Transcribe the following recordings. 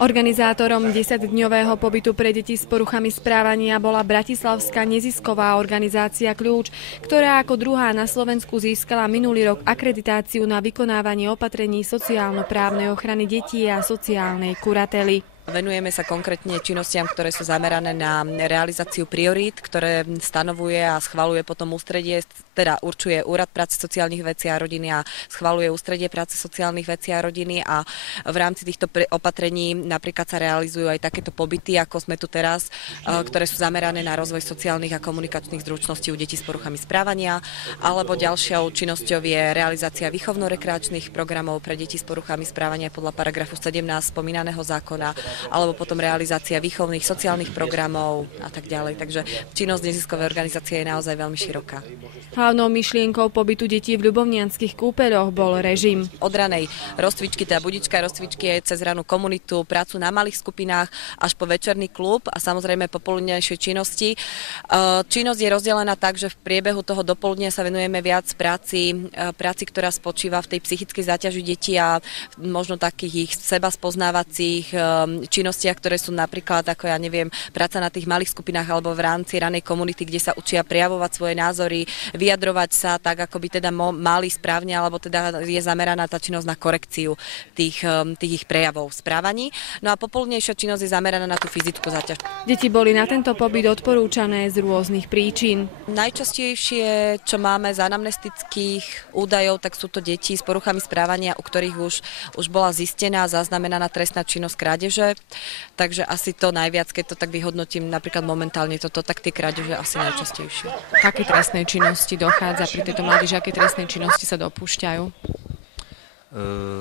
Organizátorom 10-dňového pobytu pre deti s poruchami správania bola bratislavská nezisková organizácia Kľúč, ktorá ako druhá na Slovensku získala minulý rok akreditáciu na vykonávanie opatrení sociálno-právnej ochrany detí a sociálnej kurately. Venujeme sa konkrétne činnostiam, ktoré sú zamerané na realizáciu priorít, ktoré stanovuje a schvaľuje potom ústredie, teda určuje Úrad práce sociálnych vecí a rodiny a schvaľuje ústredie práce sociálnych vecí a rodiny a v rámci týchto opatrení napríklad sa realizujú aj takéto pobyty, ako sme tu teraz, ktoré sú zamerané na rozvoj sociálnych a komunikačných zručností u detí s poruchami správania, alebo ďalšou činnosťou je realizácia výchovno-rekreačných programov pre deti s poruchami správania podľa paragrafu 17 spomínaného zákona, alebo potom realizácia výchovných sociálnych programov a tak ďalej. Takže činnosť neziskovej organizácie je naozaj veľmi široká. Hlavnou myšlienkou pobytu detí v ľubovnianskych kúpeľoch bol režim. Od ranej rozcvičky, teda budička rozcvičky je cez ranú komunitu, prácu na malých skupinách až po večerný klub a samozrejme popoludnejšej činnosti. Činnosť je rozdelená tak, že v priebehu toho dopoludnia sa venujeme viac práci, ktorá spočíva v tej psychickej záťaži detí a možno takých ich seba spoznávacích činnostiach, ktoré sú napríklad, ako ja neviem, práca na tých malých skupinách alebo v rámci ranej komunity, kde sa učia prejavovať svoje názory, vyjadrovať sa tak, ako by teda mali správne, alebo teda je zameraná tá činnosť na korekciu tých ich prejavov v správaní. No a popoludnejšia činnosť je zameraná na tú fyzickú záťaž. Deti boli na tento pobyt odporúčané z rôznych príčin. Najčastejšie, čo máme z anamnestických údajov, tak sú to deti s poruchami správania, u ktorých už bola zistená a zaznamenaná trestná činnosť krádeže. Takže asi to najviac, keď to tak vyhodnotím, napríklad momentálne toto, tak tie krádeže asi najčastejšie. Aké trestnej činnosti dochádza pri tejto mládeži, aké trestnej činnosti sa dopúšťajú?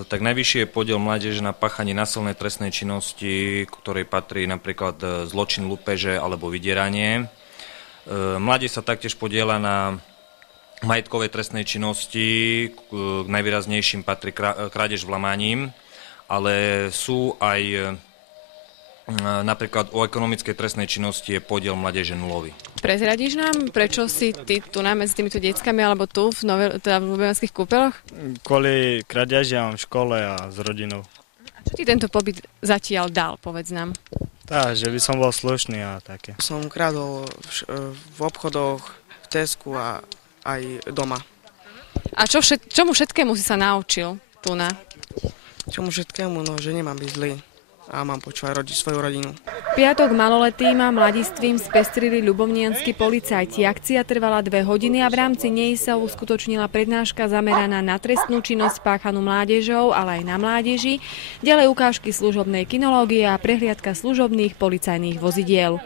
Tak najvyšší je podiel mládeže na páchanie násilnej trestnej činnosti, ktorej patrí napríklad zločin lúpeže alebo vydieranie. Mládež sa taktiež podieľa na majetkovej trestnej činnosti, k najvýraznejším patrí krádež vlamaním, ale sú aj napríklad o ekonomickej trestnej činnosti je podiel mládeže nulový. Prezradíš nám, prečo si ty tu medzi týmito deckami alebo tu v ľubovnianskych kúpeľoch? Kvôli krádežiam v škole a s rodinou. A čo ti tento pobyt zatiaľ dal, povedz nám? Tá, že by som bol slušný a také. Som kradol v obchodoch, v Tesku a aj doma. A čomu všetkému si sa naučil tu na? Čomu všetkému? No, že nemám byť zlý a mám počúvať svoju rodinu. Piatok maloletým a mladistvým spestrili ľubovnianski policajti. Akcia trvala 2 hodiny a v rámci nej sa uskutočnila prednáška zameraná na trestnú činnosť páchanú mládežou, ale aj na mládeži, ďalej ukážky služobnej kinológie a prehliadka služobných policajných vozidiel.